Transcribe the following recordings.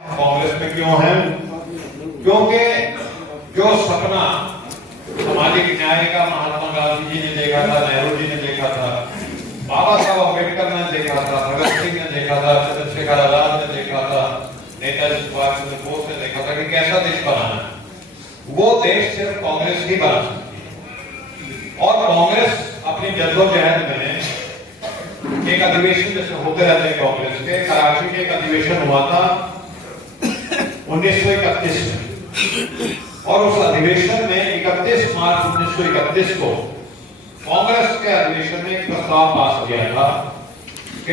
कांग्रेस में क्यों है? क्योंकि जो सपना सामाजिक न्याय का महात्मा गांधी जी ने देखा था, नेहरू जी ने देखा था, बाबा साहब अम्बेडकर ने देखा था, भगत सिंह ने देखा था, चंद्रशेखर आजाद ने देखा था, नेताजी सुभाष चंद्र बोस ने देखा था कि कैसा देश बनाना है, वो देश सिर्फ कांग्रेस ही बना सकती है। और कांग्रेस अपनी जद्दोजहद में एक अधिवेशन जैसे होते रहते हैं कांग्रेस के, कराची में एक अधिवेशन हुआ था 1931 में, और उस अधिवेशन में 31 मार्च 1931 को कांग्रेस के अधिवेशन में एक प्रस्ताव पास किया था कि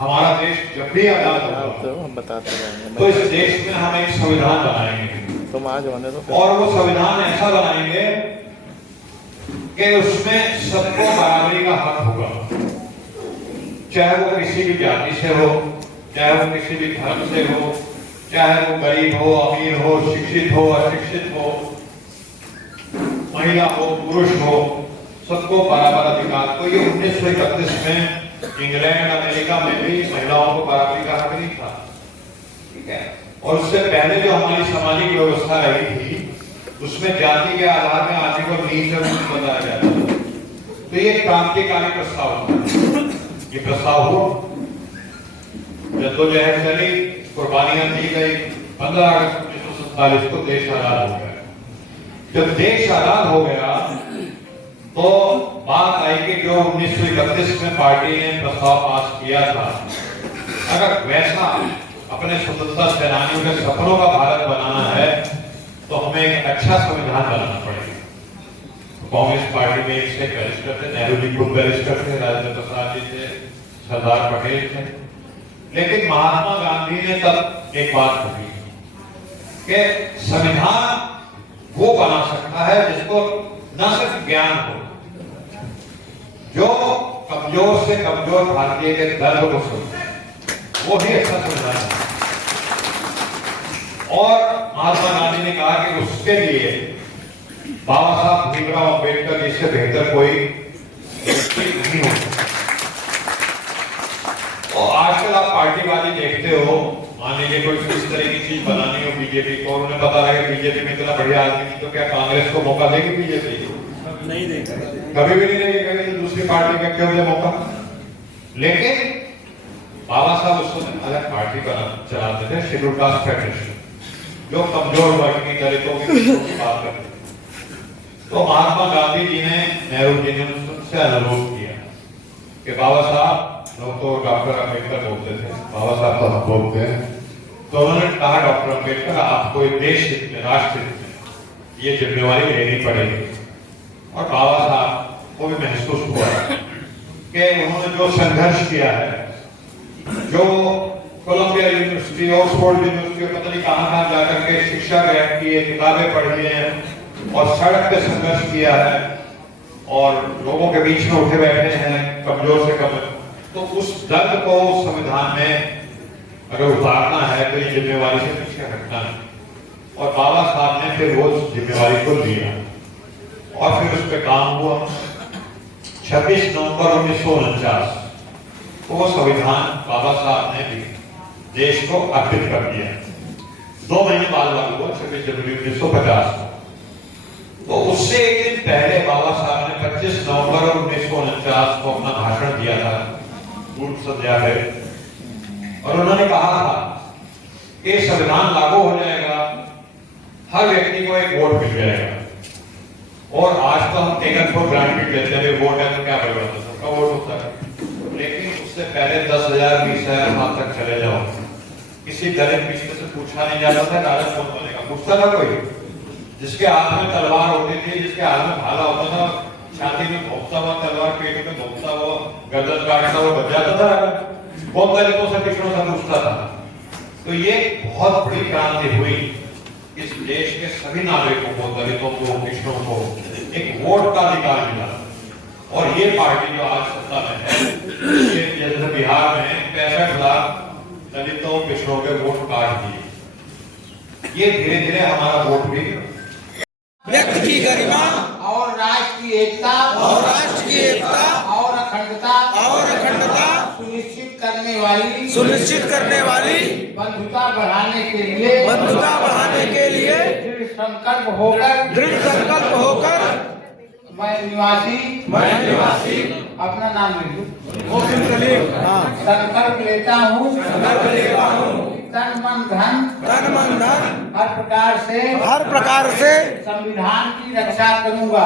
हमारा देश जब भी आजाद होगा तो हम बताते रहेंगे, तो इस देश में हम एक संविधान बनाएंगे। तुम आज होने दो। और वो संविधान ऐसा बनाएंगे कि उसमें सबको बराबरी का हक होगा, चाहे वो किसी भी जाति से हो, चाहे वो किसी भी धर्म से हो, चाहे वो गरीब हो, अमीर हो, शिक्षित हो, अशिक्षित हो, महिला हो, पुरुष हो, सबको बराबर अधिकार। तो ये 1931 में इंग्लैंड अमेरिका में भी महिलाओं को बराबरी का हक नहीं था, ठीक है। और उससे पहले जो हमारी सामाजिक व्यवस्था रही थी उसमें जाति के आधार में आदमी को नीच और ऊंच बताया जाता था। तो ये क्रांतिकारी प्रस्ताव था, ये प्रस्ताव हुआ, जद्दोजहद चली, कुर्बानियां दी गई, 15 अगस्त 1947 को देश आजाद हो गया। जब देश आजाद हो गया तो बात आई कि जो 1931 में पार्टी ने प्रस्ताव पास किया था, अगर वैसा अपने स्वतंत्रता सेनानियों के सपनों का भारत बनाना है तो हमें एक अच्छा संविधान बनाना पड़ेगा। कांग्रेस पार्टी में एक से बैरिस्टर थे, नेहरू जी खुद बैरिस्टर थे, राजेंद्र प्रसाद जी थे, सरदार पटेल थे, लेकिन महात्मा गांधी ने तब एक बात कही कि संविधान वो बना सकता है जिसको न सिर्फ ज्ञान हो, जो कमजोर से कमजोर भारतीय के दर्द को समझे, वो ही अच्छा संविधान है। और महात्मा गांधी ने कहा कि उसके लिए बाबा साहब भीमराव अम्बेडकर जी से बेहतर कोई व्यक्ति नहीं हो सकता। और आजकल आप पार्टीबाजी देखते हो, मान लीजिए कोई इस तरह की चीज बनानी हो बीजेपी को, उन्हें पता है कि बीजेपी में इतना बढ़िया आदमी, तो क्या कांग्रेस को मौका देगी बीजेपी? नहीं देगा, कभी भी नहीं देगी, कभी दूसरी पार्टी में क्यों दे मौका। लेकिन बाबा साहब उस समय अलग पार्टी चलाते थे, शेड्यूल कास्ट फेडरेशन, जो कमजोर वर्ग की दलितों की बात करते थे। तो महात्मा गांधी जी ने, नेहरू जी ने उनसे अनुरोध किया कि बाबा साहब, लोग तो डॉक्टर अम्बेडकर बोलते थे, बाबा साहब तो हम बोलते हैं, तो उन्होंने कहा डॉक्टर अम्बेडकर आपको देश हित में, राष्ट्र हित में ये जिम्मेवारी लेनी पड़ेगी। और बाबा साहब को भी महसूस हुआ कि उन्होंने जो संघर्ष किया है, जो कोलंबिया यूनिवर्सिटी, ऑक्सफोर्ड यूनिवर्सिटी, पता नहीं कहां जाकर के शिक्षा ग्रहण की है, किताबें पढ़ी हैं और सड़क पे संघर्ष किया है और लोगों के बीच में उठे बैठे हैं, कमजोर से कमजोर, तो उस दर्द को संविधान में अगर उतारना है तो ये जिम्मेवारी से पीछे हटना है। और बाबा साहब ने फिर वो जिम्मेवारी को लिया और फिर उस पर काम हुआ। 26 नवंबर 1949 को वो संविधान बाबा साहब ने भी देश को अर्पित कर दिया। 2 महीने बाद लागू हुआ, 26 जनवरी 1950 को। तो उससे एक दिन पहले बाबा साहब ने 25 नवंबर 1949 को अपना भाषण दिया था पूर्व संध्या पे, और उन्होंने कहा था कि संविधान लागू हो जाएगा, हर व्यक्ति को एक वोट मिल जाएगा। और आज तो हम टेकन फॉर ग्रांटेड लेते हैं, वोट है तो क्या बदलता, सबका वोट होता है। लेकिन उससे पहले 10,000 20,000 हाथ तक चले जाओ, किसी दलित पिछले से पूछा नहीं जाता था राजा कौन बनेगा, पूछता था कोई? जिसके हाथ में तलवार होती थी, जिसके हाथ में भाला होता था, छाती में घोंपता हुआ तलवार, पेट में घोंपता हुआ, गर्दन काटता हुआ बच जाता था, बहुत दलितों से पिछड़ों से पूछता था। तो ये बहुत बड़ी क्रांति हुई, इस देश के सभी नागरिकों को, दलितों को, पिछड़ों को एक वोट का अधिकार मिला। और ये पार्टी जो आज सत्ता में है, ये जैसे बिहार में 65 लाख दलितों, पिछड़ों के वोट काट दिए। ये धीरे धीरे हमारा वोट भी व्यक्ति की गरिमा और राष्ट्र की एकता और अखंडता सुनिश्चित करने सुनिश्चित करने वाली बंधुता बढ़ाने के लिए दृढ़ संकल्प होकर मैं निवासी अपना नाम लिख लूं। संकल्प लेता हूँ तन मन धन हर प्रकार से संविधान की रक्षा करूंगा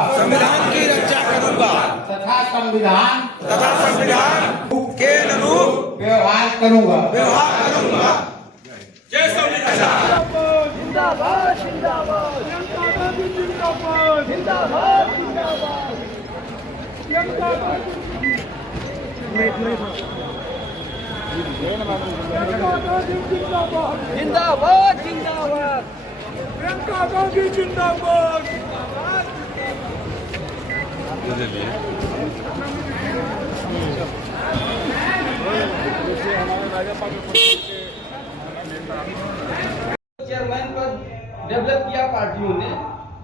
तथा संविधान के अनुरूप व्यवहार करूंगा। जय संविधान। जिंदाबाद जिंदाबाद प्रियंका गांधी जिंदाबाद जिंदाबाद जिंदाबाद प्रियंका गांधी जिंदाबाद जिंदाबाद जिंदाबाद प्रियंका गांधी जिंदाबाद चेयरमैन पद डेवलप किया पार्टियों ने।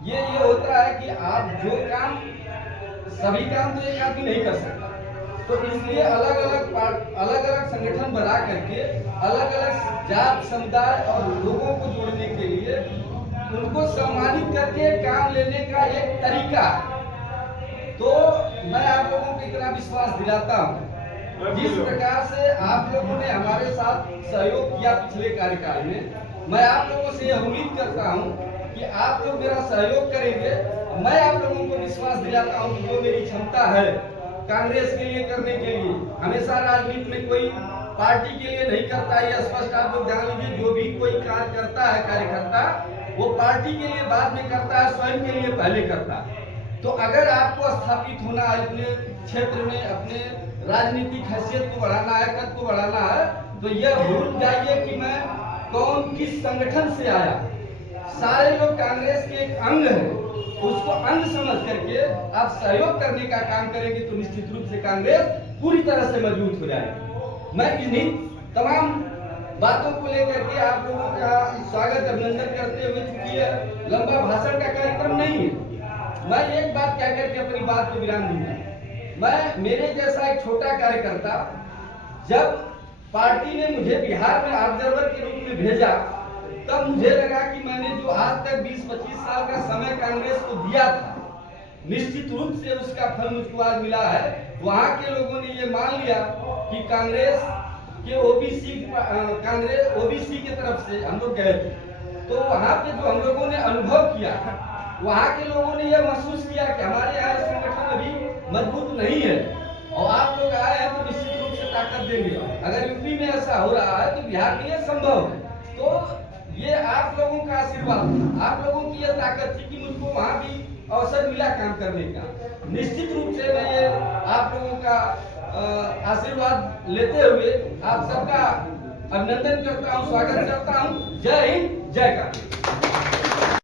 ये होता है कि आप जो काम सभी काम तो एक आदमी नहीं कर सकता, तो इसलिए अलग अलग संगठन बना करके अलग अलग जात समुदाय और लोगों को जोड़ने के लिए उनको सम्मानित करके काम लेने का एक तरीका। तो मैं आप लोगों को इतना विश्वास दिलाता हूँ, जिस प्रकार से आप लोगों ने हमारे साथ सहयोग किया पिछले कार्यकाल में, मैं आप लोगों से यह उम्मीद करता हूं कि आप लोग मेरा सहयोग करेंगे। मैं आप लोगों को विश्वास दिलाता हूं कि जो मेरी क्षमता है कांग्रेस के लिए करने के लिए, हमेशा राजनीति में कोई पार्टी के लिए नहीं करता है, यह स्पष्ट आप लोग जान लीजिए। जो भी कोई कार्य करता है कार्यकर्ता, वो पार्टी के लिए बाद में करता है, स्वयं के लिए पहले करता है। तो अगर आपको स्थापित होना है अपने क्षेत्र में, अपने राजनीतिक हैसियत को बढ़ाना है, कद को बढ़ाना है, तो यह भूल जाइए कि मैं कौन किस संगठन से आया। सारे लोग कांग्रेस के एक अंग है, उसको अंग समझ करके आप सहयोग करने का काम करेंगे तो निश्चित रूप से कांग्रेस पूरी तरह से मजबूत हो जाएगी। मैं इन्हीं तमाम बातों को लेकर के आप लोगों का स्वागत अभिनंदन करते हुए, चूंकि यह लंबा भाषण का कार्यक्रम नहीं है, मैं एक बात कह करके अपनी बात को विराम दूंगा। मैं मेरे जैसा एक छोटा कार्यकर्ता, जब पार्टी ने मुझे बिहार में ऑब्जर्वर के रूप में भेजा, तब मुझे लगा कि मैंने जो आज तक 20-25 साल का समय कांग्रेस को दिया था, निश्चित रूप से उसका फल मुझको आज मिला है। वहां के लोगों ने ये मान लिया कि कांग्रेस के ओबीसी की तरफ से हम लोग गए थे, तो वहां पे जो हम लोगों ने अनुभव किया, वहां के लोगों ने यह महसूस किया कि हमारे यहाँ संगठन अभी मजबूत नहीं है और आप लोग आए हैं तो निश्चित रूप से ताकत देंगे। अगर यूपी में ऐसा हो रहा है तो बिहार में यह संभव है। तो ये आप लोगों का आशीर्वाद, आप लोगों की यह ताकत थी कि मुझको वहां भी अवसर मिला काम करने का। निश्चित रूप से मैं ये आप लोगों का आशीर्वाद लेते हुए आप सबका अभिनंदन करता हूँ, स्वागत करता हूँ। जय हिंद, जय कांग्रेस।